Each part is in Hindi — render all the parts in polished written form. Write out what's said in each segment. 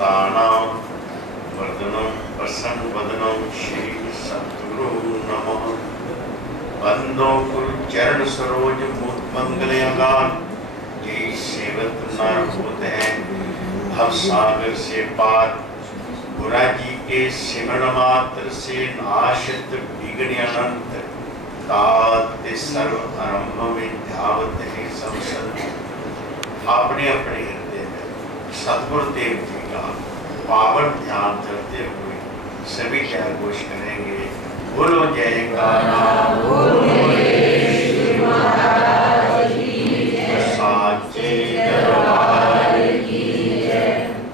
भक्तानां वर्धनं प्रसन्नवदनं श्री सद्गुरु नमः। बंदो गुरु चरण सरोज मंगलयागान जय सेवक नर होते हैं भव सागर से पार। गुरा जी के सिमरण मात्र से नाशित विघ्न अनंत ताते सर्व आरंभ में ध्यावत है संसद। अपने अपने हृदय में सद्गुरुदेव जी का पावन ध्यान करते हुए सभी जय घोष करेंगे। बोलो जयकारा साचे दरबार की जय।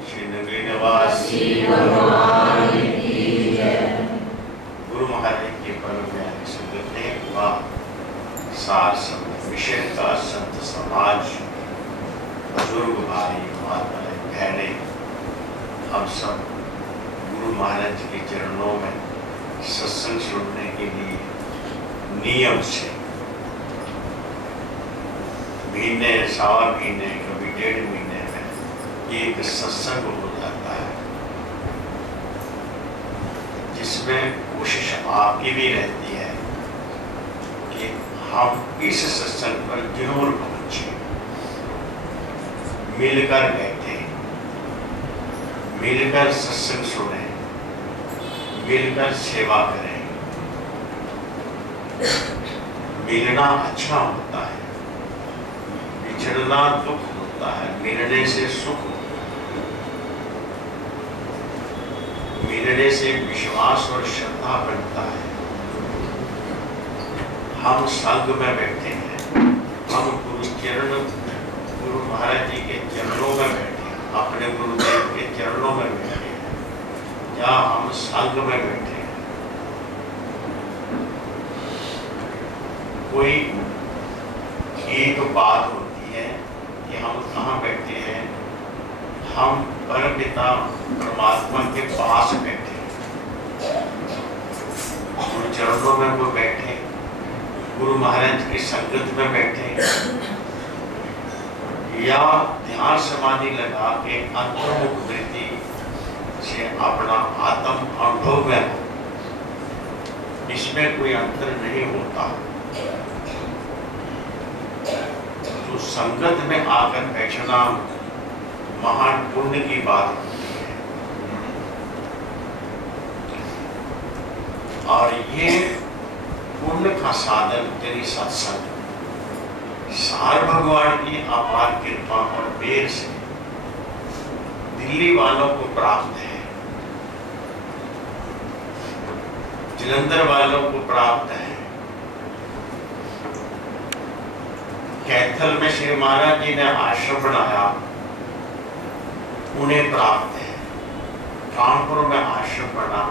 श्री नगरी निवासी भगवान की जय। गुरु महाराज के परम ज्ञान संगत ने सार संत विषय का संत समाज बुजुर्ग भाई माताएं बहनें हम सब गुरु महाराज के चरणों में सत्संग सुनने के लिए नियम से महीने सवा महीने कभी 1.5 महीने में एक सत्संग हो जाता है, जिसमें कोशिश आपकी भी रहती है कि हम इस सत्संग पर जरूर पहुंचे, मिलकर बैठे, मिलकर सत्संग सुने, मिलकर सेवा करें। मिलना अच्छा होता है, बिछड़ना दुख होता है, मिलने से सुख होता है। मिलने से विश्वास और श्रद्धा बढ़ता है। हम संग में बैठे हैं, हम गुरु महाराज जी के चरणों में बैठे हैं, अपने गुरुदेव के चरणों में बैठे हैं, या हम संग में बैठे हैं। कोई एक बात होती है कि हम कहाँ बैठे हैं, हम परमपिता परमात्मा के पास बैठे हैं, गुरु चरणों में वो बैठे, गुरु महाराज की संगत में बैठे, या ध्यान समाधि लगा के अंतर्मुख वृत्ति से अपना आत्म अनुभव में हो, इसमें कोई अंतर नहीं होता। तो संगत में आकर बैठना महान पुण्य की बात होती है। और ये पुण्य का साधन तेरी सत्संग सार भगवान की अपार कृपा और बेर से दिल्ली वालों को प्राप्त है, जलंधर वालों को प्राप्त है, कैथल में श्री महाराज जी ने आश्रम बनाया उन्हें प्राप्त है, कानपुर में आश्रम बना,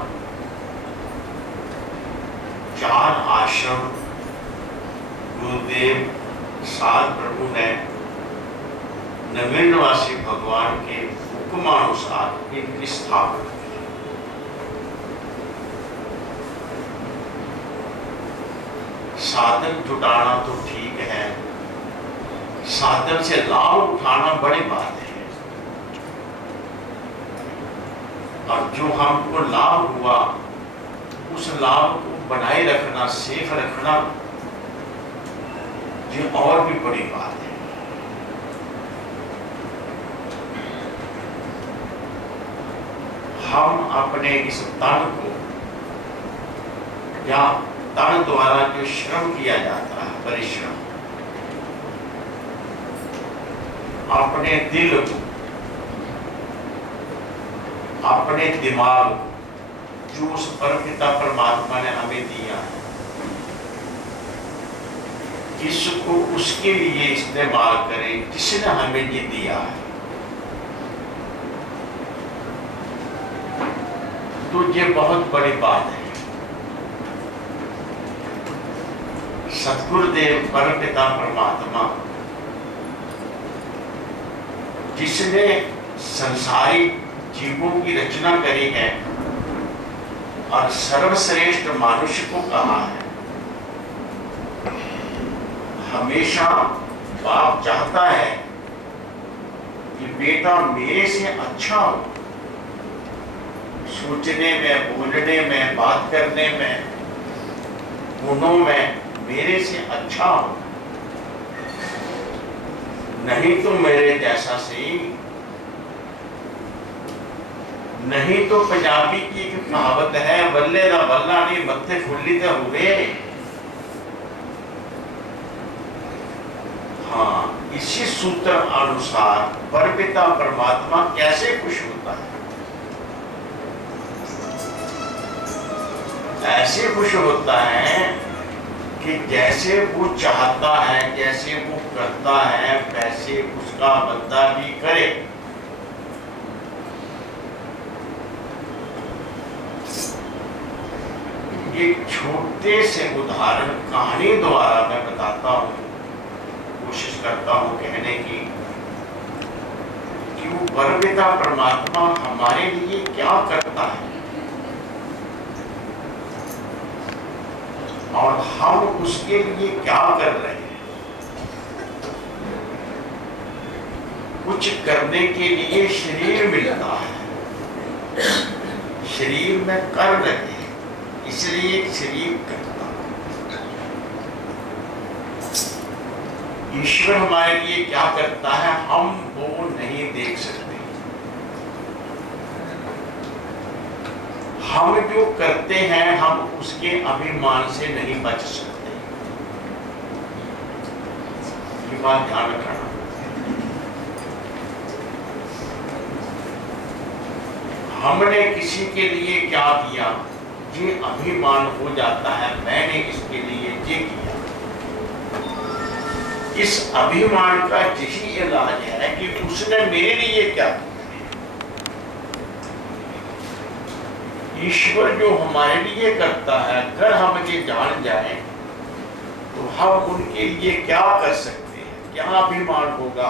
4 आश्रम गुरुदेव सात प्रभु ने नगरी निवासी भगवान के हुक्मानुसार इनकी स्थापना की। साधन जुटाना तो ठीक है, साधन से लाभ उठाना बड़ी बात है। और जो हमको लाभ हुआ उस लाभ को बनाए रखना, सेफ रखना, ये और भी बड़ी बात है। हम अपने इस तन को, या तन द्वारा जो श्रम किया जाता है, परिश्रम, अपने दिल को, अपने दिमाग को, जो उस परमपिता परमात्मा ने हमें दिया है, इसको उसके लिए इस्तेमाल करें जिसने हमें ये दिया है। तो ये बहुत बड़ी बात है। सद्गुरुदेव परमपिता परमात्मा जिसने संसारी जीवों की रचना करी है और सर्वश्रेष्ठ मनुष्य को कहा है, हमेशा बाप चाहता है कि बेटा मेरे से अच्छा हो, सोचने में, बोलने में, बात करने में, गुणों में मेरे से अच्छा हो, नहीं तो मेरे जैसा सही। नहीं तो पंजाबी की एक कहावत है, बल्ले दा बल्ला नहीं मत्थे फुल्ली तो हुए। हाँ, इसी सूत्र अनुसार परपिता परमात्मा कैसे खुश होता है? ऐसे खुश होता है कि जैसे वो चाहता है, जैसे वो करता है, वैसे उसका बंदा भी करे। एक छोटे से उदाहरण कहानी द्वारा मैं बताता हूं, कोशिश करता हूं कहने की कि वो परमपिता परमात्मा हमारे लिए क्या करता है और हम उसके लिए क्या कर रहे हैं। कुछ करने के लिए शरीर मिलता है, शरीर में कर रहे हैं, इसलिए शरीर करता। ईश्वर हमारे लिए क्या करता है हम वो नहीं देख सकते। हम जो करते हैं हम उसके अभिमान से नहीं बच सकते। ये बात ध्यान रखना। हमने किसी के लिए क्या किया, ये अभिमान हो जाता है, मैंने इसके लिए ये किया। इस अभिमान का यही इलाज है कि उसने मेरे लिए क्या किया। ईश्वर जो हमारे लिए करता है, अगर हम ये जान जाएं तो हम उनके लिए क्या कर सकते हैं, क्या अभिमान होगा।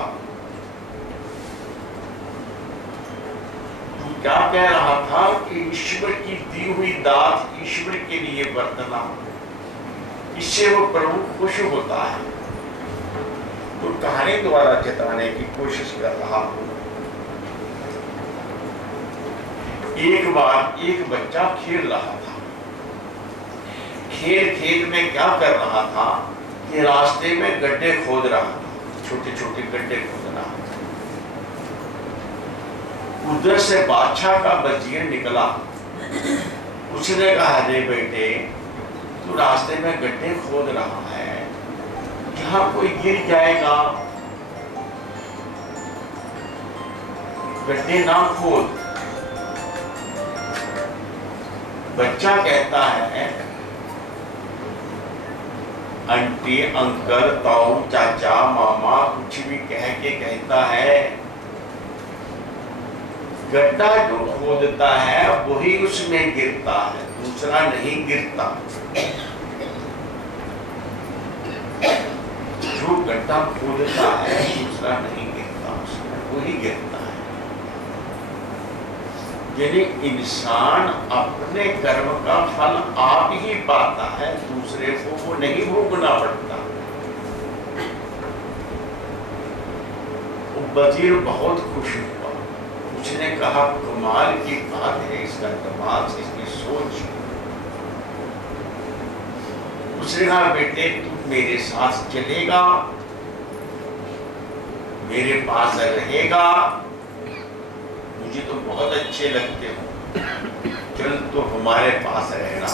तू क्या कह रहा था कि ईश्वर की दी हुई दात ईश्वर के लिए बरतना, इससे वो प्रभु खुश होता है। तो कहानी द्वारा जताने की कोशिश कर रहा हूं। एक बार एक बच्चा खेल रहा था। खेल में क्या कर रहा था कि रास्ते में गड्ढे खोद रहा था, छोटे छोटे गड्ढे खोद रहा था। उधर से बादशाह का वजीर निकला। उसने कहा, अरे बेटे तू रास्ते में गड्ढे खोद रहा है, यहाँ कोई गिर जाएगा, गड्ढे ना खोद। बच्चा कहता है, आंटी, अंकल, ताऊ, चाचा, मामा कुछ भी कह के कहता है, गड्ढा जो खोदता है वही उसमें गिरता है, दूसरा नहीं गिरता। जो गड्ढा खोदता है दूसरा नहीं गिरता, उसमें वही गिरता है। यानी इंसान अपने कर्म का फल आप ही पाता है, दूसरे को वो नहीं भोगना पड़ता। वजीर बहुत खुश हुआ। उसने कहा, कमाल की बात है, इसका दिमाग, इसकी सोच। उसने कहा, बेटे तू मेरे साथ चलेगा, मेरे पास रहेगा, मुझे तो बहुत अच्छे लगते हो, चल तो हमारे पास रहना।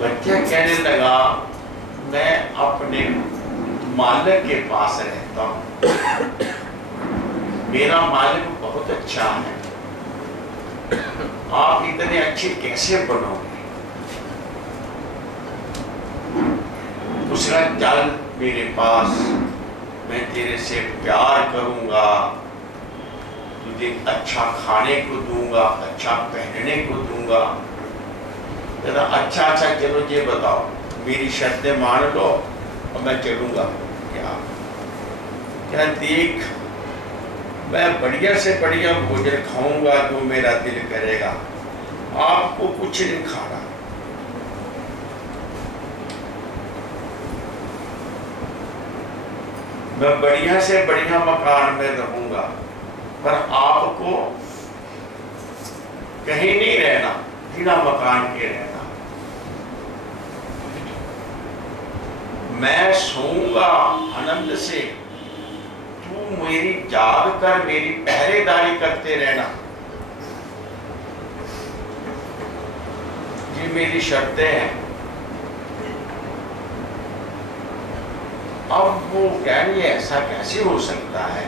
बच्चा कहने लगा, मैं अपने मालिक के पास रहता हूं, मेरा मालिक बहुत अच्छा है, आप इतने अच्छे कैसे बनोगे। दूसरा, चल मेरे पास, मैं तेरे से प्यार करूंगा, तुझे अच्छा खाने को दूंगा, अच्छा पहनने को दूंगा। कहता, अच्छा चलो ये बताओ, मेरी शर्तें मान लो और मैं चलूंगा। क्या देख, मैं बढ़िया से बढ़िया भोजन खाऊंगा जो मेरा दिल करेगा, आपको कुछ नहीं खाना। मैं बढ़िया से बढ़िया मकान में रहूंगा, पर आपको कहीं नहीं रहना, बिना मकान के रहना। मैं सोऊंगा आनंद से, तू मेरी जाग कर मेरी पहरेदारी करते रहना। ये मेरी शर्तें हैं। अब वो कह रही है ऐसा कैसे हो सकता है,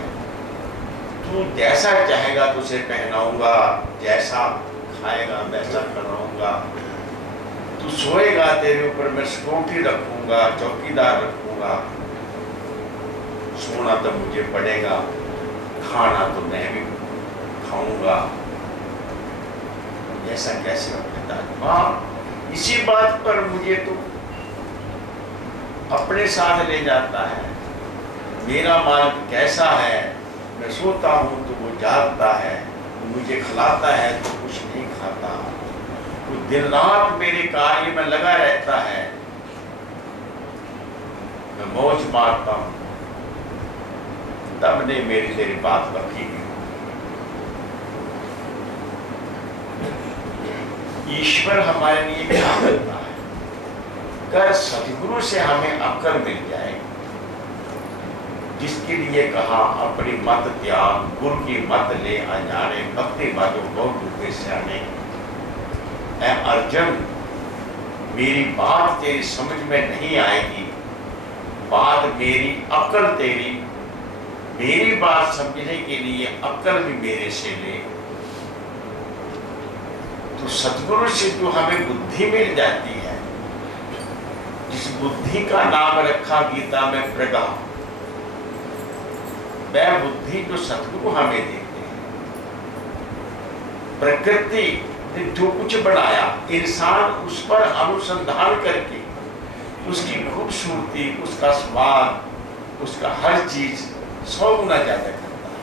तू जैसा चाहेगा तुझे पहनाऊंगा, जैसा खाएगा वैसा कराऊंगा, तू सोएगा तेरे ऊपर मैं सिक्योरिटी रखूंगा, चौकीदार रखूंगा, सोना तो मुझे पड़ेगा, खाना तो मैं भी खाऊंगा। ऐसा कैसे होता है? हाँ, इसी बात पर मुझे तो अपने साथ ले जाता है। मेरा मालिक कैसा है, मैं सोता हूँ तो वो जागता है, वो मुझे खिलाता है तो कुछ नहीं खाता, वो दिन रात मेरे कार्य में लगा रहता है, मैं मौज मारता हूँ, तब ने मेरी तेरी बात रखी। ईश्वर हमारे लिए क्या करता है? कर सदगुरु से हमें अक्ल मिल जाए, जिसके लिए कहा अपनी मत त्याग, गुरु की मत ले अनजाने, भक्ति बातों बहुत डूबे सियाने। ऐ अर्जुन, मेरी बात तेरी समझ में नहीं आएगी, बात मेरी अक्ल तेरी, मेरी बात समझने के लिए अक्ल भी मेरे से ले। तो सदगुरु से जो हमें बुद्धि मिल जाती है, जिस बुद्धि का नाम रखा गीता में प्रज्ञा, वह बुद्धि जो सदगुरु हमें देते हैं। प्रकृति ने जो कुछ बनाया, इंसान उस पर अनुसंधान करके उसकी खूबसूरती, उसका स्वाद, उसका हर चीज 100 गुना ज्यादा करता है।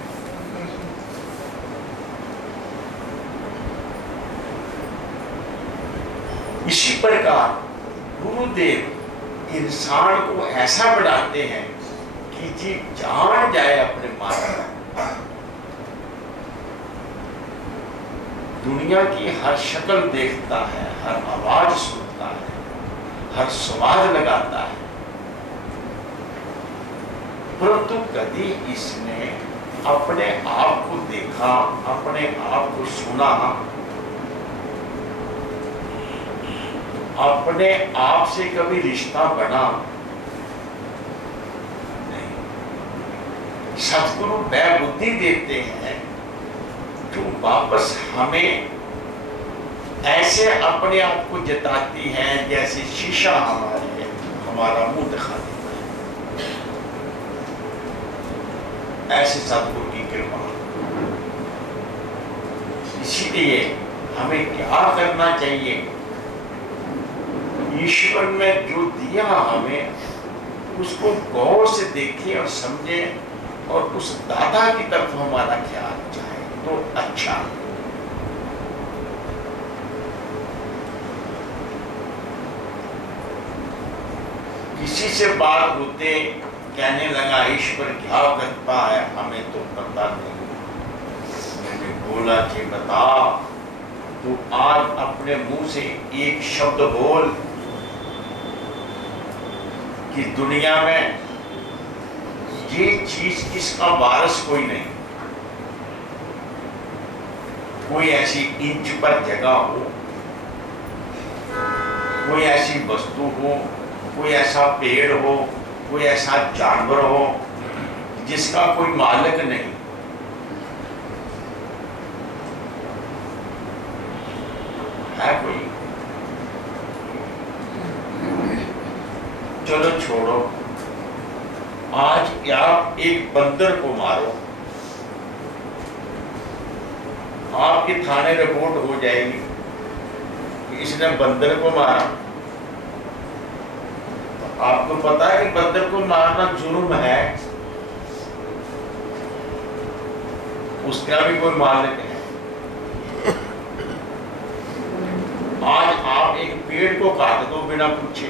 इसी प्रकार गुरुदेव इंसान को ऐसा बनाते हैं कि जी जान जाए अपने मार्ग। दुनिया की हर शक्ल देखता है, हर आवाज सुनता है, हर स्वाद लगाता है, परंतु कभी इसने अपने आप को देखा, अपने आप को सुना, अपने आप से कभी रिश्ता बना नहीं। सदगुरु वह बुद्धि देते हैं जो वापस हमें ऐसे अपने आप को जताती है जैसे शीशा हमारा मुंह दिखा देता है। ऐसे सदगुरु की कृपा। इसीलिए हमें क्या करना चाहिए? ईश्वर ने जो दिया हमें, उसको गौर से देखें और समझें, और उस दाता की तरफ हमारा ख्याल जाए तो अच्छा। किसी से बात होते कहने लगा ईश्वर क्या करता है हमें तो पता नहीं। मैंने बोला कि बता, तू आज अपने मुंह से एक शब्द बोल कि दुनिया में ये चीज किसका वारस कोई नहीं। कोई ऐसी इंच पर जगह हो, कोई ऐसी वस्तु हो, कोई ऐसा पेड़ हो, कोई ऐसा जानवर हो जिसका कोई मालिक नहीं। है कोई? चलो छोड़ो, आज आप एक बंदर को मारो, आपके थाने रिपोर्ट हो जाएगी कि इसने बंदर को मारा। तो आपको पता है कि बंदर को मारना जुर्म है, उसका भी कोई मालिक है। आज आप एक पेड़ को काट दो बिना पूछे,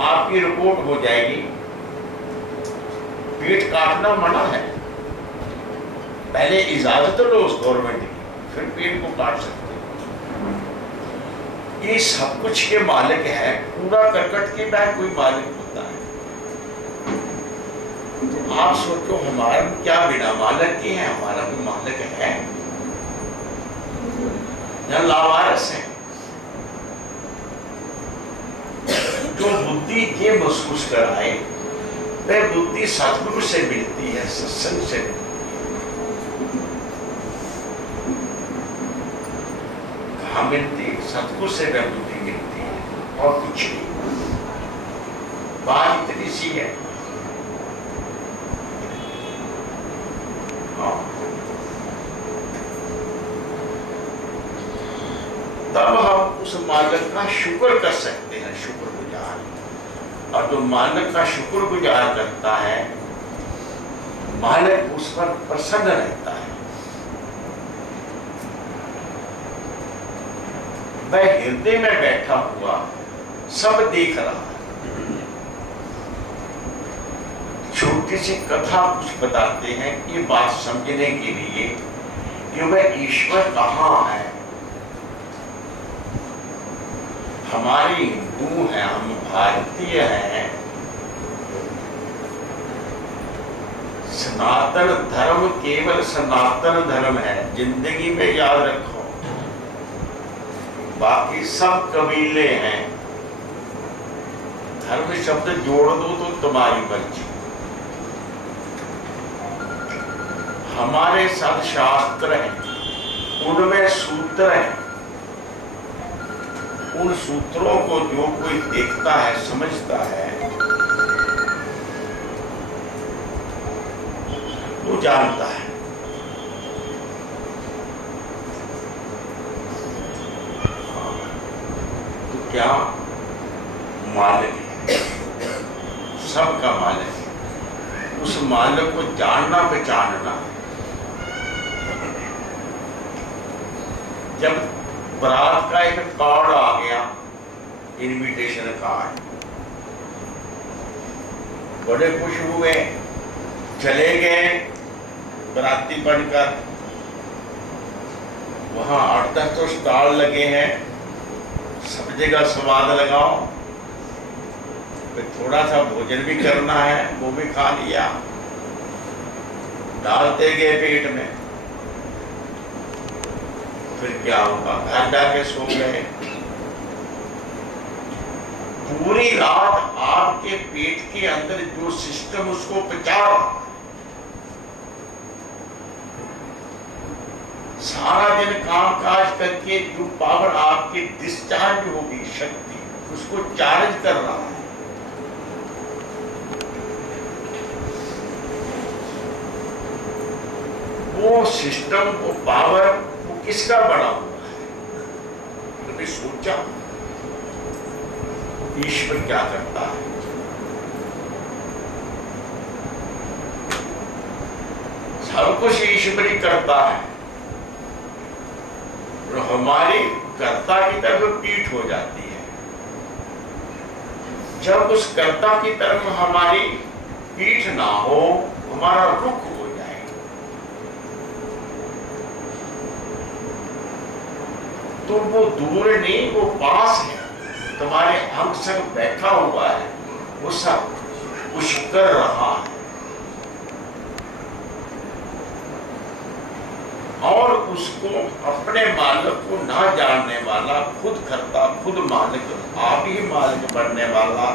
आपकी रिपोर्ट हो जाएगी। पेड़ काटना मना है, पहले इजाजत लो उस गवर्नमेंट की, फिर पेड़ को काट सकते हो। ये सब कुछ के मालिक है, पूरा करकट के बैग कोई मालिक होता है। तो आप सोचो हमारा क्या बिना मालिक के है, हमारा भी मालिक है या लावारिस है। जो बुद्धि ये महसूस कराए वह बुद्धि सतगुरु से मिलती है, सत्संग से मिलती है। कहाँ मिलती है? सतगुरु से वह बुद्धि मिलती है और कुछ नहीं। बात इतनी सी है। तब हम उस मालिक का शुक्र कर सकते हैं, शुक्रगुजार। और जो मालिक का शुक्रगुजार करता है, मालिक उस पर प्रसन्न रहता है। वह हृदय में बैठा हुआ सब देख रहा है। छोटी सी कथा कुछ बताते हैं ये बात समझने के लिए कि वह ईश्वर कहाँ है। हमारी हिंदू हैं, हम भारतीय हैं, सनातन धर्म केवल सनातन धर्म है, जिंदगी में याद रखो। बाकी सब कबीले हैं। धर्म शब्द जोड़ दो तो तुम्हारी मर्जी। हमारे साथ शास्त्र हैं, उनमें सूत्र हैं। उन सूत्रों को जो कोई देखता है, समझता है, वो जानता है। तो क्या मालिक है, सबका मालिक है। उस मालिक को जानना पहचानना। जब बारात का एक कार्ड आ गया, इनविटेशन कार्ड, बड़े खुश हुए, चले गए बराती बनकर। वहां 8-10 तो स्टॉल लगे हैं, सब जगह स्वाद लगाओ। फिर थोड़ा सा भोजन भी करना है, वो भी खा लिया, डालते गए पेट में। फिर क्या होगा? घर जाके सो गए। पूरी रात आपके पेट के अंदर जो सिस्टम उसको पचा रहा, सारा दिन काम काज करके जो पावर आपकी डिस्चार्ज होगी, शक्ति उसको चार्ज कर रहा है। वो सिस्टम, वो पावर, वो किसका बना हुआ है? कभी सोचा ईश्वर क्या करता है? सब कुछ ईश्वर ही करता है। और हमारी कर्ता की तरफ पीठ हो जाती है। जब उस कर्ता की तरफ हमारी पीठ ना हो, हमारा रुख हो जाए, तो वो दूर नहीं, वो पास है, तुम्हारे अंग संग बैठा हुआ है, वो सब कुछ कर रहा है। और उसको अपने मालिक को ना जानने वाला, खुद करता खुद मालिक, आप ही मालिक बनने वाला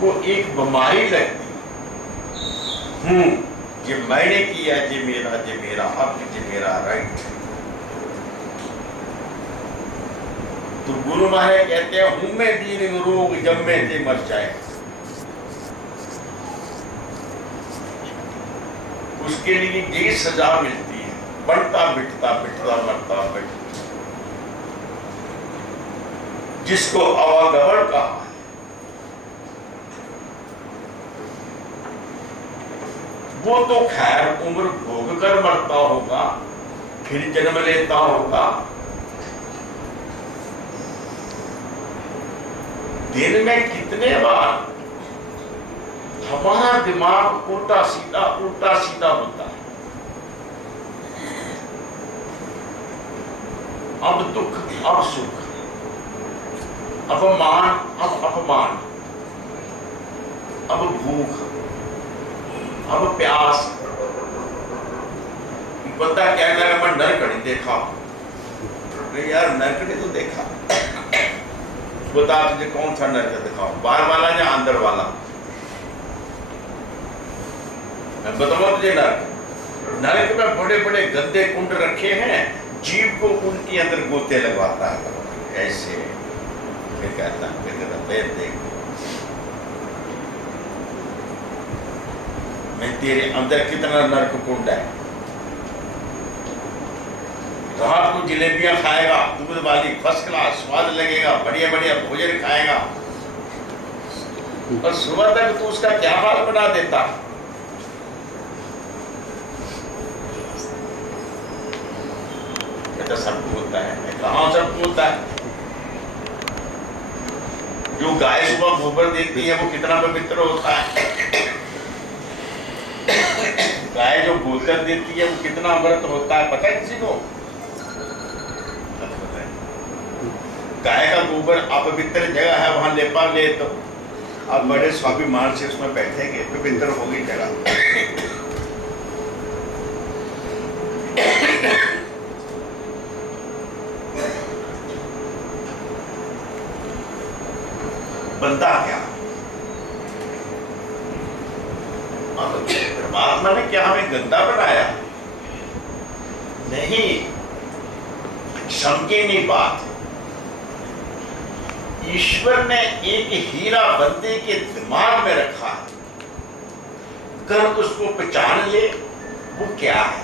को एक बीमारी लगती, ये मैंने किया, ये मेरा हक, ये मेरा राइट। तो गुरु महाराज कहते हैं, हूं मैं दीन रोग जब में ते मर जाए। उसके लिए यही सजा मिलती है, बढ़ता बिटता मरता बिट। जिसको अवागमन कहा है, वो तो खैर उम्र भोग कर मरता होगा, फिर जन्म लेता होगा। दिन में कितने बार हमारा दिमाग उल्टा सीधा होता है। अब दुख, अब सुख, अब मान, अब अपमान, अब भूख, अब प्यास। बंदा क्या कह रहा है, मैं नरकड़ी देखा। अरे यार नरकड़ी तो देखा, बता तुझे कौन सा नरक दिखाओ, बाहर वाला या अंदर वाला? मैं बताऊंगा तुझे नरक। नरक में बड़े बड़े गंदे कुंड रखे हैं, जीव को उनके अंदर गोते लगवाता है ऐसे। फिर कहता फिर देख मैं तेरे अंदर कितना नरक कुंड है। रात को जलेबियां खाएगा, दूध वाली फर्स्ट क्लास, स्वाद लगेगा, बढ़िया बढ़िया भोजन खाएगा, और सुबह तक तो उसका क्या हाल बना देता। कहता सबको होता है। कहाँ सबको होता है? जो गाय सुबह गोबर देती है वो कितना पवित्र होता है। गाय जो गोबर देती है वो कितना अमृत होता है, पता है किसी को? गाय का गोबर अपवित्र जगह है, वहां लेपा ले तो आप बड़े स्वाभिमान से उसमें बैठेंगे, पवित्र होगी जगह। बनता क्या? परमात्मा ने क्या हमें गंदा बनाया? नहीं, समझे बात। ईश्वर ने एक हीरा बंदे के दिमाग में रखा है, अगर उसको पहचान ले वो क्या है?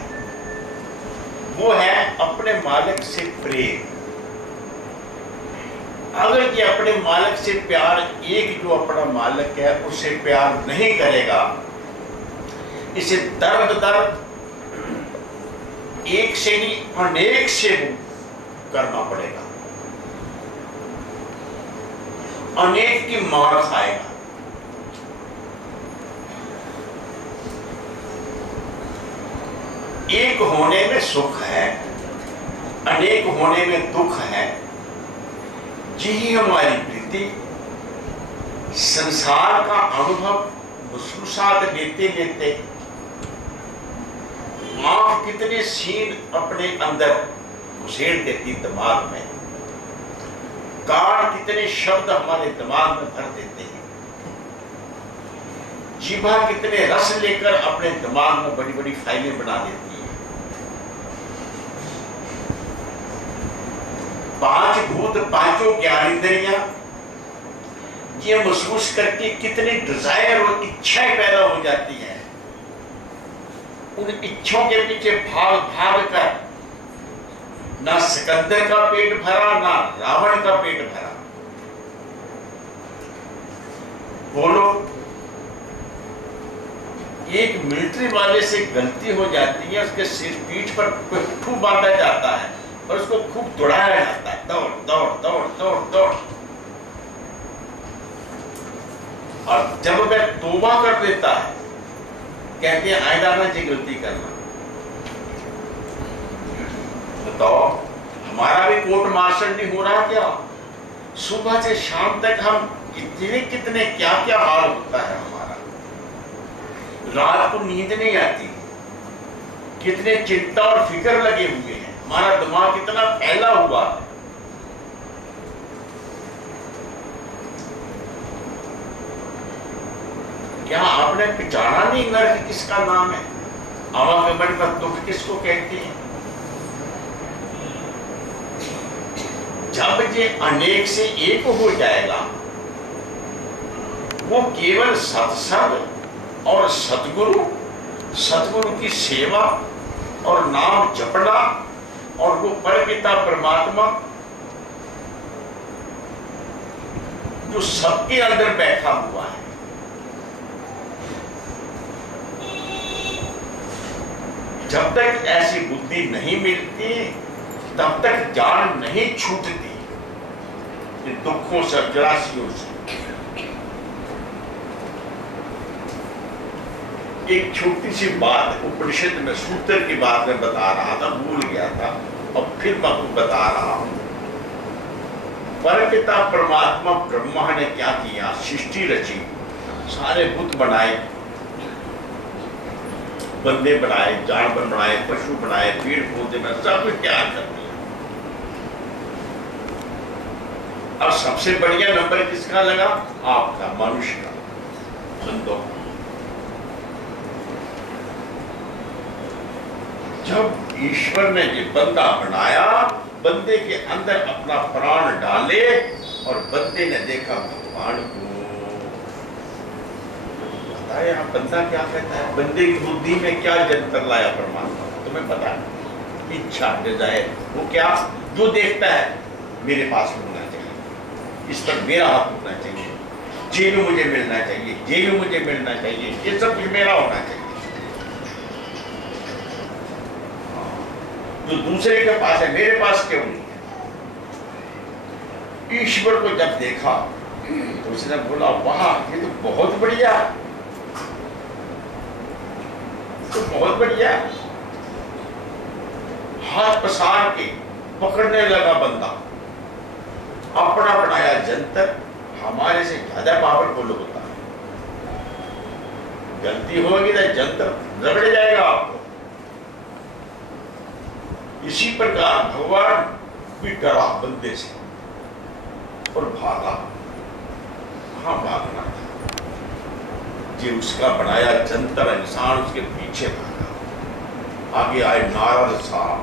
वो है अपने मालिक से प्रेम। अगर ये अपने मालिक से प्यार, एक जो अपना मालिक है उससे प्यार नहीं करेगा, इसे दर्द दर्द एक से नहीं अनेक से करना पड़ेगा, अनेक की मार खाएगा। एक होने में सुख है, अनेक होने में दुख है। यही हमारी प्रीति। संसार का अनुभव महसूसात लेते लेते आंख कितने सीन अपने अंदर घुसेड़ देती दिमाग में, कान कितने शब्द हमारे दिमाग में भर देते हैं, जीभा कितने रस लेकर अपने दिमाग में बड़ी बड़ी फाइलें बना देती है। पांच भूत, पांचों ज्ञानेंद्रियां ये महसूस करके कितने डिजायर और इच्छाएं पैदा हो जाती हैं। उन इच्छाओं के पीछे भाग भाग कर ना सिकंदर का पेट भरा, ना रावण का पेट भरा। बोलो, एक मिलिट्री वाले से गलती हो जाती है, उसके सिर पीठ पर पिट्ठू बांधा जाता है और उसको खूब दौड़ाया जाता है, दौड़ दौड़ दौड़ दौड़ दौड़। और जब वह तौबा कर देता है, कहते हैं आइंदा ना जी गलती करना। बताओ, हमारा भी कोर्ट मार्शल नहीं हो रहा क्या? सुबह से शाम तक हम कितने कितने क्या क्या हाल होता है हमारा। रात को नींद नहीं आती, कितने चिंता और फिक्र लगे हुए हैं, हमारा दिमाग कितना फैला हुआ है। क्या आपने पहचाना नहीं नरक किसका नाम है? आवागमन का दुख किसको कहते हैं? जब ये अनेक से एक हो जाएगा, वो केवल सत्संग और सतगुरु, सतगुरु की सेवा और नाम जपना और वो परमपिता परमात्मा जो सबके अंदर बैठा हुआ है, जब तक ऐसी बुद्धि नहीं मिलती तब तक जान नहीं छूटती दुखों से, जरासियों से। एक छोटी सी बात उपनिषद में सूत्र की बात में बता रहा था, भूल गया था। अब फिर मैं आपको बता रहा हूं, परमपिता परमात्मा ब्रह्मा ने क्या किया, सृष्टि रची, सारे बुत बनाए, बंदे बनाए, जानवर बनाए, पशु बनाए, पेड़ पौधे बनाए, सब कुछ तैयार कर दिया। अब सबसे बढ़िया नंबर किसका लगा? आपका, मनुष्य का, बंदों। जब ईश्वर ने ये बंदा बनाया, बंदे के अंदर अपना प्राण डाले और बंदे ने देखा भगवान को। बताया बंदा क्या कहता है, बंदे की बुद्धि में क्या जंतर लाया परमात्मा, तुम्हें पता है? इच्छा, डिजायर, वो क्या जो देखता है मेरे पास होना चाहिए, इस पर मेरा हाथ होना चाहिए, ये भी मुझे मिलना चाहिए, ये भी मुझे मिलना चाहिए, ये सब कुछ मेरा होना चाहिए। जो दूसरे के पास है मेरे पास क्यों नहीं है? ईश्वर को जब देखा तो उसने बोला वाह, ये तो बहुत बढ़िया, तो बहुत बढ़िया। हाथ पसार के पकड़ने लगा बंदा, अपना बनाया जंतर हमारे से ज्यादा पावरफुल होता है। गलती होगी तो जंतर रगड़ जाएगा आपको। इसी प्रकार भगवान भी डरा बंदे से और भागा। कहां भागना था? ये उसका बनाया जंतर इंसान उसके पीछे भागा। आगे आए नारद साहब,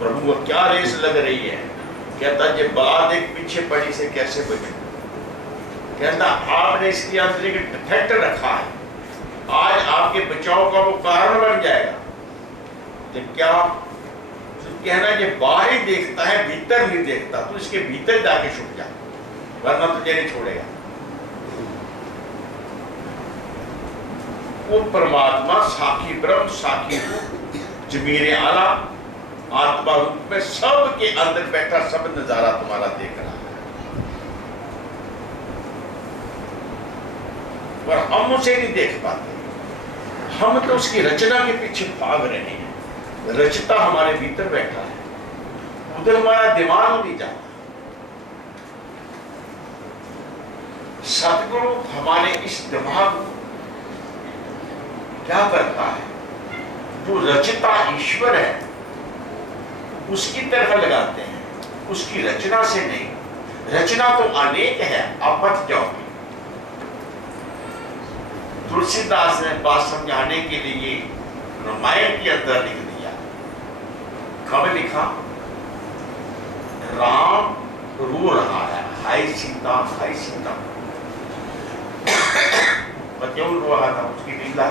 प्रभु को क्या रेस लग रही है? कहता ये बात एक पीछे पड़ी से कैसे बचूं? कहता आपने इसके अंदर एक डिफेक्ट रखा है, आज आपके बचाव का वो कारण बन जाएगा। तो क्या कहना, ये बाहर ही देखता है, भीतर नहीं देखता, तो इसके भीतर जाके छुप जा, वरना तुझे नहीं छोड़ेगा। वो परमात्मा साखी ब्रह्म, साखी रूप, जमीरे आला, आत्मा रूप में सबके अंदर बैठा सब नजारा तुम्हारा देख रहा है, पर हम उसे नहीं देख पाते। हम तो उसकी रचना के पीछे भाग रहे हैं। रचता हमारे भीतर बैठा है, उधर हमारा दिमाग नहीं जाता। सतगुरु हमारे इस दिमाग क्या करता है, जो रचता ईश्वर है उसकी तरफ लगाते हैं, उसकी रचना से नहीं। रचना तो अनेक है, आप बच जाओगे। तुलसीदास ने बात समझाने के लिए रामायण के अंदर लिख दिया। कब लिखा? राम रो रहा है, हाय सीता, हाय सीता। क्यों रो रहा था? उसकी लीला,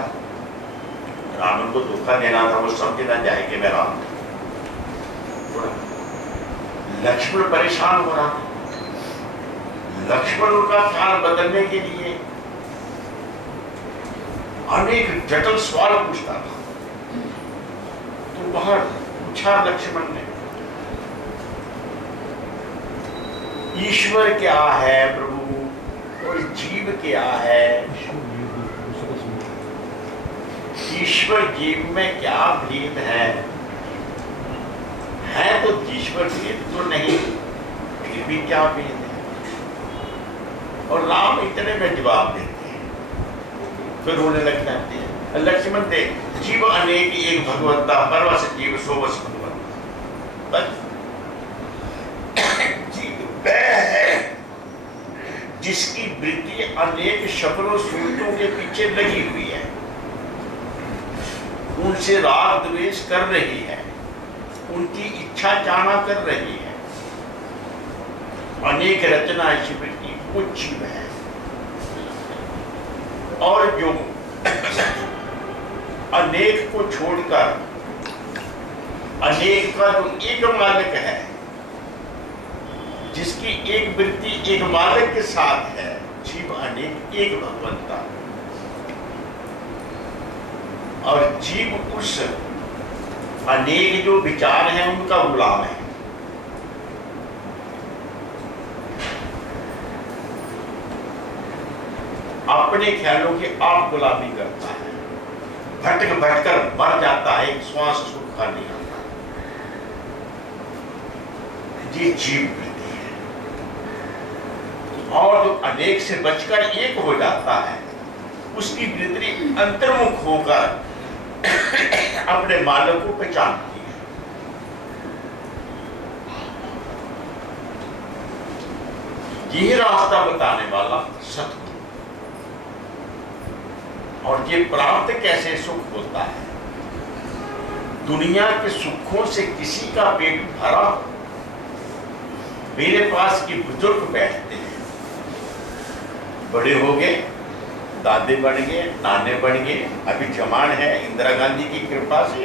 रावण को धोखा देना था, वो समझ ना जाए कि मैं राम। लक्ष्मण परेशान हो रहा था, लक्ष्मण का ख्याल बदलने के लिए अनेक जटिल सवाल पूछता था। तो वहां पूछा लक्ष्मण ने, ईश्वर क्या है प्रभु और जीव क्या है? ईश्वर जीव में क्या भेद है तो ईश्वर भेद तो नहीं, फिर भी क्या भेद है? और राम इतने में जवाब देते हैं, फिर रोने लग जाते हैं। लक्ष्मण दे, जीव अनेक एक भगवंता, परवश जीव सोवश भगवंता। जीव वह है जिसकी वृत्ति अनेक शब्दों सूर्यों के पीछे लगी हुई है, उनसे राग द्वेष कर रही है, उनकी इच्छा चाहना कर रही है। अनेक रचना शिविर की कुछ जीव है, और जो अनेक को छोड़कर अनेक का जो एक मालिक है, जिसकी एक वृत्ति एक मालिक के साथ है, जीव अनेक एक भगवंता, और जीव उस अनेक जो विचार हैं उनका गुलाम है। अपने ख्यालों की आप गुलामी करता है, भटक भटकर मर जाता है, एक श्वास सुख का नहीं आता। ये जीव वृत्ति है। और जो अनेक से बचकर एक हो जाता है, उसकी वृत्ति अंतर्मुख होकर अपने मालिक को पहचानती है। यही रास्ता बताने वाला सतगुरु। और ये प्राप्त कैसे सुख होता है? दुनिया के सुखों से किसी का पेट भरा, मेरे पास के बुजुर्ग बैठते हैं, बड़े हो गए, दादे बन गए, नाने बन गए, अभी जवान है इंदिरा गांधी की कृपा से।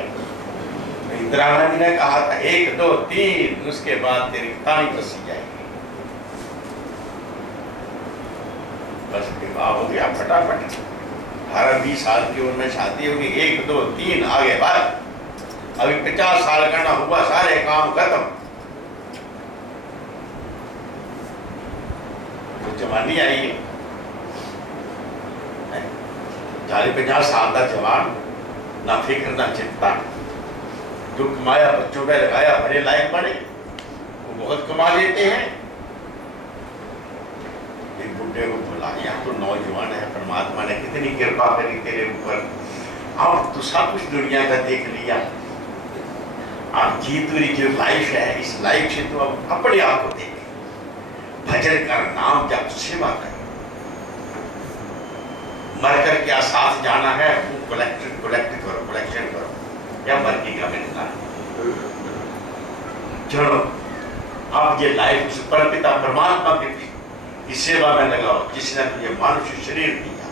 इंदिरा गांधी ने कहा था 1 2 3, उसके बाद तेरी ताली कसी जाएगी। बस विवाह हो गया फटाफट, 18-20 साल की उम्र में शादी होगी, 1 2 3 आगे बढ़। अभी 50 साल का ना हुआ, सारे काम खत्म। तो जवानी आई है, 40-50 साल का जवान, ना फिक्र ना चिंता, जो कमाया बच्चों पे लगाया, बड़े लायक बने, वो बहुत कमा लेते हैं। एक बुढ़े को बोला, यहाँ तो नौजवान है, परमात्मा ने कितनी कृपा करी तेरे ऊपर, अब तो सब कुछ दुनिया का देख लिया, अब जीतुरी जो लाइफ है, इस लाइफ से तो अब अपने आप को देख, भजन कर, नाम जप, सेवा कर, मरकर क्या साथ जाना है, वो कलेक्शन करो, या मरने का मिलना है। चलो अब ये लाइफ उस परमपिता परमात्मा की सेवा में लगाओ, जिसने तुझे मानुष्य शरीर दिया।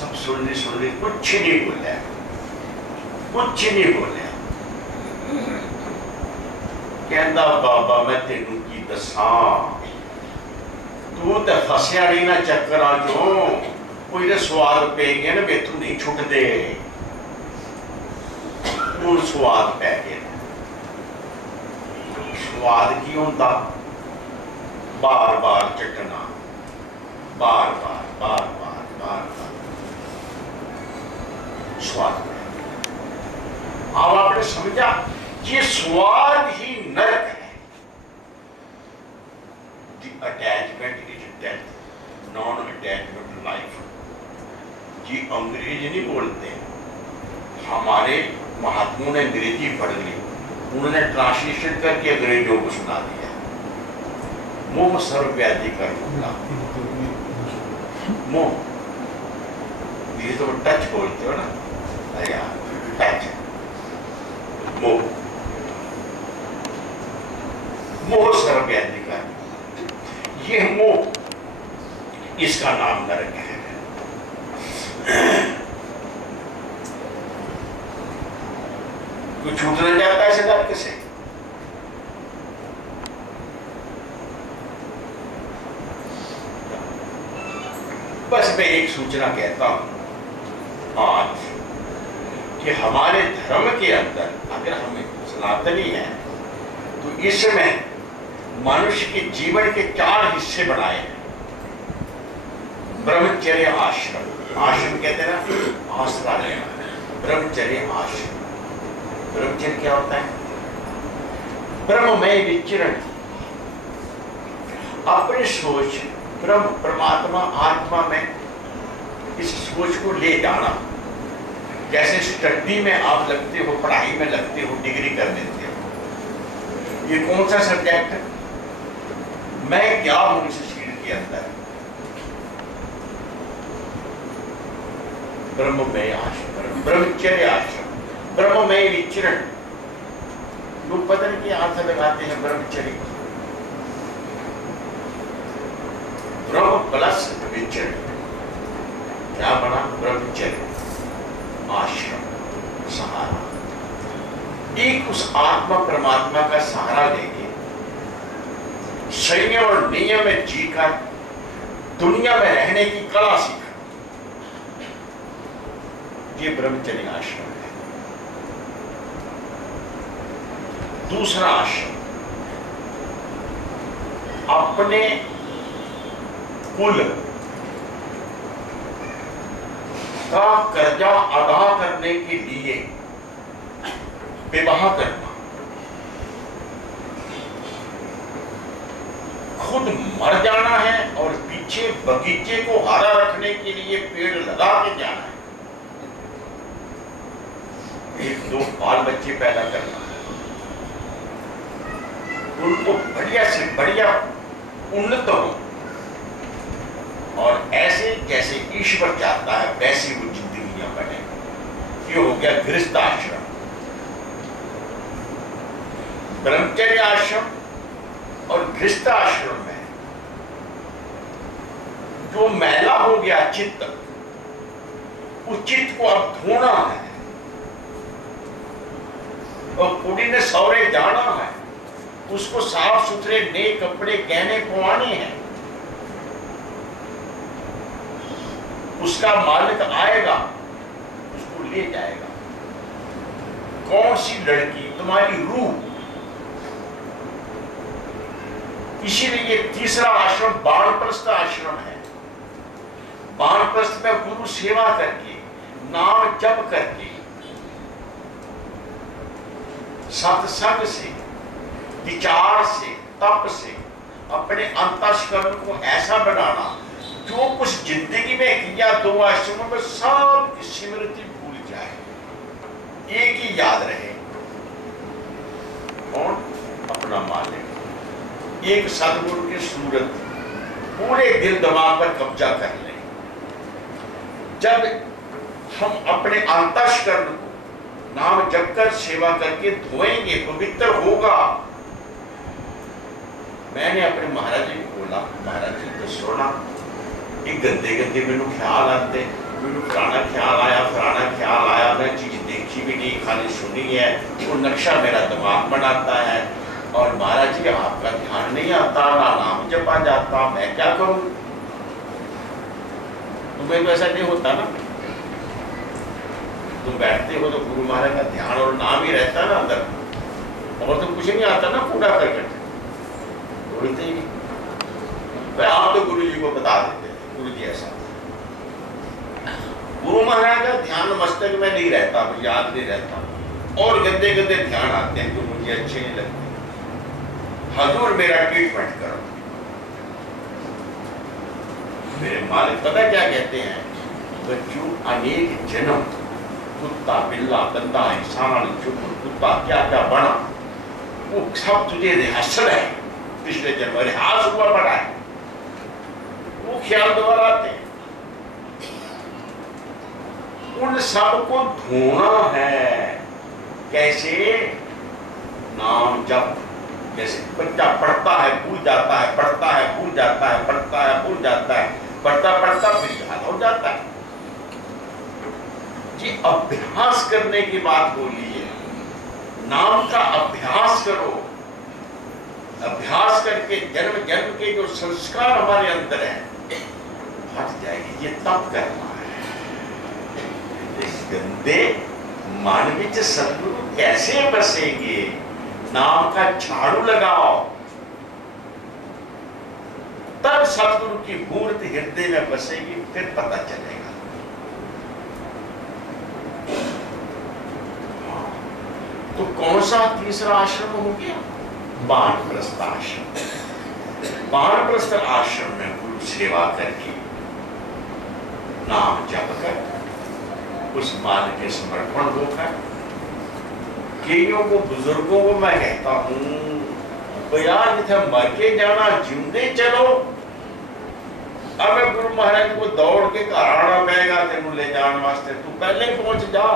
सब सुनने कुछ नहीं बोले, कुछ नहीं बोले। कहता बाबा मैं तेनू की दसा, तू तो फसिया नहीं ना चक्कर चो, कोई तो स्वाद पे गए ना, बेतू नहीं छुटते, हूं स्वाद पै गया। स्वाद की होता? बार बार चटना, बार बार स्वाद। अब आपने समझा, ये स्वाद ही नरक है। The attachment is death, non-attachment life। जी अंग्रेजी नहीं बोलते, हमारे महात्माओं ने अंग्रेजी पढ़ ली, उन्होंने ट्रांसलेशन करके अंग्रेजों को सुना दिया। मोह सर्वव्याधि का जुमला, मोह, ये तो टच बोलते हो ना, टच, मोह, मोह सर्वव्याधि का, ये मोह, इसका नाम नरक है। कोई छूटना चाहता है इसे नरक से? बस मैं एक सूचना कहता हूं आज, कि हमारे धर्म के अंदर अगर हम सनातनी हैं, तो इसमें मनुष्य के जीवन के 4 हिस्से बनाए हैं। ब्रह्मचर्य आश्रम, आश्रम कहते हैं ना, आसरा लेना, ब्रह्मचर्य आश्रम। ब्रह्मचर्य क्या होता है? ब्रह्ममय विचरण, अपनी सोच ब्रह्म परमात्मा आत्मा में इस सोच को ले जाना। जैसे स्टडी में आप लगते हो, पढ़ाई में लगते हो, डिग्री कर लेते हो, ये कौन सा सब्जेक्ट है? मैं क्या हूं इस शरीर के अंदर? ब्रह्ममय आश्रम, ब्रह्मचर्य आश्रम, ब्रह्ममय विचरण। लोग पता नहीं क्या अर्थ लगाते हैं ब्रह्मचर्य, ब्रह्म प्लस विचरण, क्या बना? ब्रह्मचर्य आश्रम, सहारा। एक उस आत्मा परमात्मा का सहारा लेके संयम और नियम में जीकर दुनिया में रहने की कला सीखा, ये ब्रह्मचर्य आश्रम है। दूसरा आश्रम, अपने कुल का कर्जा अदा करने के लिए विवाह करना, खुद मर जाना है और पीछे बगीचे को हरा रखने के लिए पेड़ लगा के जाना है। एक दो बाल बच्चे पैदा करना है, उनको बढ़िया से बढ़िया उन्नत हो और ऐसे जैसे ईश्वर चाहता है वैसी वो जिंदगियां बने। ये हो गया गृहस्थ आश्रम। ब्रह्मचर्य आश्रम और गृहस्थ आश्रम में जो मैला हो गया चित्त, उस चित्त को अब धोना है और कुड़ी ने सौरे जाना है, उसको साफ सुथरे नए कपड़े गहने पवाने हैं। उसका मालिक आएगा, उसको ले जाएगा। कौन सी लड़की? तुम्हारी रूह। इसीलिए तीसरा आश्रम वानप्रस्थ आश्रम है। वानप्रस्थ में गुरु सेवा करके, नाम जप करके, सत्संग से, विचार से, तप से अपने अंतःकरण को ऐसा बनाना जो कुछ जिंदगी में किया दो आश्रमों में सब स्मृति भूल जाए, एक ही याद रहे। कौन? अपना मालिक। एक सदगुरु की सूरत पूरे दिल दिमाग पर कब्जा कर ले। जब हम अपने अंतःकरण को नाम जप कर सेवा करके धोएंगे, पवित्र होगा। मैंने अपने महाराज जी को बोला, महाराज जी तो सोना एक गंदे गंदे मैनू ख्याल आते, मैनू फलाना ख्याल आया, फलाना ख्याल आया, मैं चीज देखी भी नहीं, खाली सुनी है, वो नक्शा मेरा दिमाग बनाता है और महाराज जी आपका ध्यान नहीं आता, ना नाम जपा जाता, मैं क्या करूं? तुम्हें तो ऐसा नहीं होता ना? तुम बैठते हो तो गुरु महाराज का ध्यान और नाम ही रहता ना अंदर, और तो कुछ नहीं आता ना, कूड़ा करकट बोलते ही नहीं। आप तो गुरु जी को बता देते हैं, गुरु जी ऐसा। गुरु महाराज का ध्यान मस्तक में नहीं रहता, याद नहीं रहता, और गंदे गंदे ध्यान आते हैं जो मुझे अच्छे नहीं लगते। हजूर मेरा ट्रीटमेंट करो। मेरे मालिक पता क्या कहते हैं? बच्चों अनेक जन्म कुत्ता, बिल्ला, गंदा, इंसान, चुप, कुत्ता, क्या क्या बना, वो सब तुझे रिहर्सल है, पिछले जन्म रिहास हुआ पड़ा है। वो ख्याल दोबारा आते हैं, उन सबको धोना है। कैसे? नाम जप। जैसे बच्चा पढ़ता है भूल जाता है, पढ़ता है भूल जाता है, पढ़ता है भूल जाता है, पढ़ता पढ़ता फिर याद हो जाता है। ये अभ्यास करने की बात बोली है। नाम का अभ्यास करो। अभ्यास करके जन्म जन्म के जो संस्कार हमारे अंदर है हट जाएगी। ये तब करना है। इस गंदे मानवीय सदगुरु कैसे बसेंगे? नाम का झाड़ू लगाओ, तब सदगुरु की मूर्ति हृदय में बसेगी, फिर पता चलेगा। तो कौन सा तीसरा आश्रम हो गया? वानप्रस्थ आश्रम। वानप्रस्थ आश्रम में गुरु सेवा करके, नाम जप कर, उस मान के समर्पण होकर, कईयों को, बुजुर्गों को मैं कहता हूं यार जिथे मर के जाना जिंदे चलो। अब गुरु महाराज को दौड़ के घर आना पड़ेगा तेन ले जाने वास्ते, तू पहले पहुंच जा।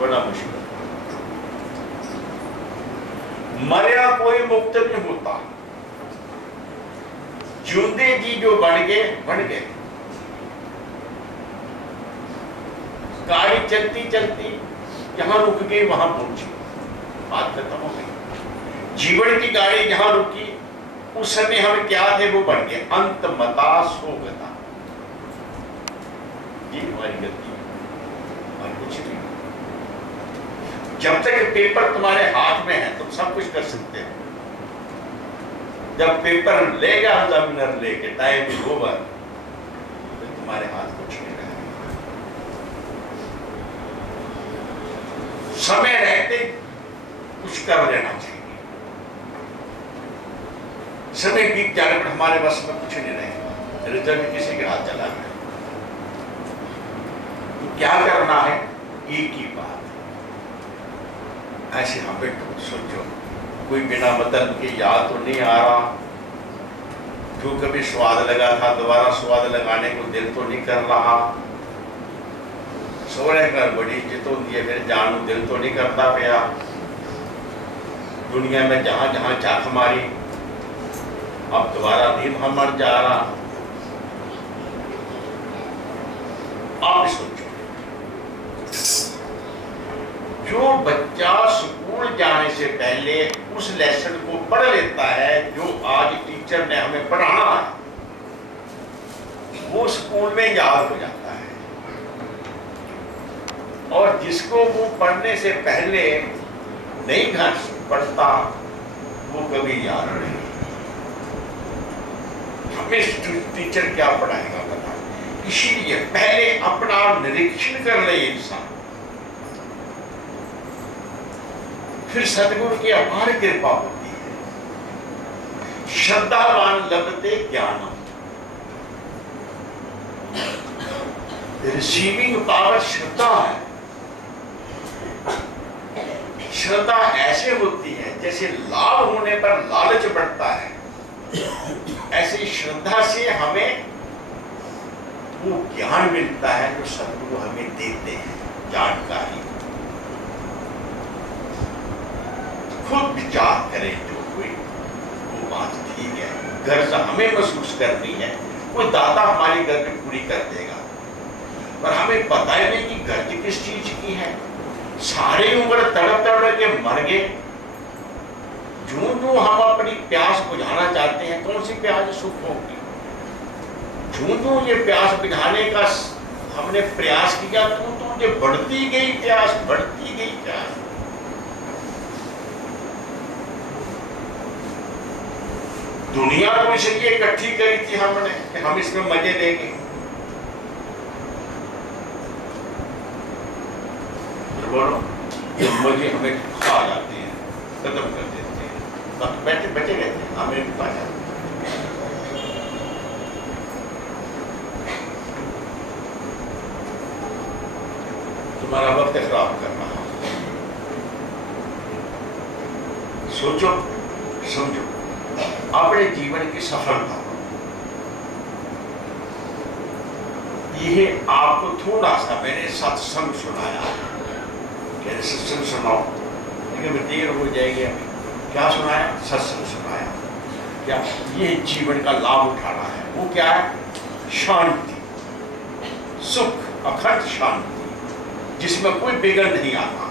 बड़ा मुश्किल। मरिया कोई मुक्त नहीं होता। जिंदे जी जो बन गए बन गए। गाड़ी चलती चलती जहां रुक गई वहां पहुंची, बात खत्म हो गई। जीवन की गाड़ी जहां रुकी उस समय हम क्या थे वो बन गए। अंत मता सोगता, ये हमारी गलती है और कुछ नहीं। जब तक पेपर तुम्हारे हाथ में है तुम सब कुछ कर सकते हो। जब पेपर लेगा एग्जामिनर लेके टाइम इज ओवर, तो तुम्हारे हाथ कुछ नहीं रहेगा। समय रहते कुछ कर लेना चाहिए। समय बीत जाने पर हमारे बस में कुछ नहीं रहेगा, रिजल्ट किसी के हाथ चला गया। तो क्या करना है, एक ही बात, ऐसे हम बैठो सोचो, कोई बिना मतलब के याद तो नहीं आ रहा, जो कभी स्वाद लगा था दोबारा स्वाद लगाने को दिल तो नहीं कर रहा, सोने का बड़ी इज्जत होती है, फिर जानू दिल तो नहीं करता पाया, दुनिया में जहां जहां चाक मारी, अब दोबारा दिन हम मर जा रहा। आप सोचो, जो बच्चा स्कूल जाने से पहले उस लेसन को पढ़ लेता है जो आज टीचर ने हमें पढ़ाना है, वो स्कूल में याद हो जाता है, और जिसको वो पढ़ने से पहले नहीं घर पढ़ता वो कभी याद नहीं। हमें टीचर क्या पढ़ाएगा पता, इसीलिए पहले अपना निरीक्षण कर ले इंसान, फिर सदगुरु की अपार कृपा होती है। श्रद्धावान लभते ज्ञानम, रिसीविंग पावर श्रद्धा है। श्रद्धा ऐसे होती है जैसे लाभ होने पर लालच बढ़ता है, ऐसे श्रद्धा से हमें वो ज्ञान मिलता है जो सदगुरु हमें देते हैं, जानकारी। खुद विचार करें जो कोई वो बात ठीक है, गर्ज हमें महसूस करनी है, कोई दाता हमारी गर्ज पूरी कर देगा, पर हमें पता ही नहीं कि गर्ज किस चीज की है। सारी उम्र तड़प तड़प के मर गए, जो जो हम अपनी प्यास बुझाना चाहते हैं, कौन सी प्यास सुख होगी, जो जो ये प्यास बुझाने का हमने प्रयास किया तो ये बढ़ती गई प्यास, बढ़ती गई प्यास। दुनिया को इसलिए इकट्ठी करी थी हमने कि हम इसमें मजे लेंगे, बोलो ये मजे हमें खा जाते हैं, खत्म कर देते हैं, बाकी बैठे बचे रहते हैं, हमें पा जाते हैं। तुम्हारा वक्त खराब करना, सोचो समझो अपने जीवन की सफलता। यह आपको थोड़ा सा मैंने सत्संग सुनाया, सत्संग सुनाओ, लेकिन देर हो जाएगी अभी। क्या सुनाया? सत्संग सुनाया। क्या ये जीवन का लाभ उठाना है, वो क्या है? शांति, सुख, अखंड शांति, जिसमें कोई बिगड़ नहीं आता।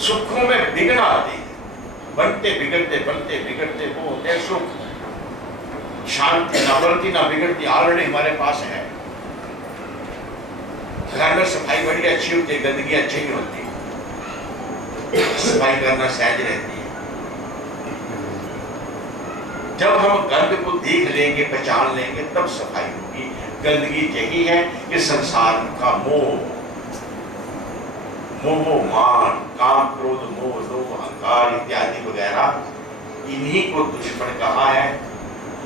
सुखों में बिगड़ आते हैं, बनते बिगड़ते बनते बिगड़ते वो होते हैं सुख। शांति ना बनती ना बिगड़ती ऑलरेडी हमारे पास है। घर में सफाई बड़ी अच्छी होती है, गंदगी अच्छी नहीं होती, सफाई करना सहज रहती है। जब हम गंद को देख लेंगे, पहचान लेंगे, तब सफाई होगी। गंदगी यही है कि संसार का मोह, मोह मान, काम, क्रोध, मोह, लोभ, अहंकार इत्यादि वगैरह, इन्हीं को दुश्मन कहा है।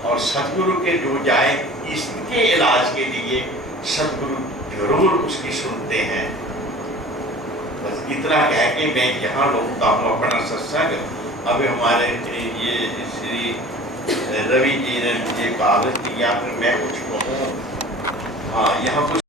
और सदगुरु के जो जाए इसके इलाज के लिए सदगुरु जरूर उसकी सुनते हैं। बस इतना कह के मैं यहाँ रोकता हूँ अपना सत्संग। अभी हमारे ये श्री रवि जी ने मुझे कागज दिया, फिर मैं कुछ कहूँ। हाँ, यहाँ कुछ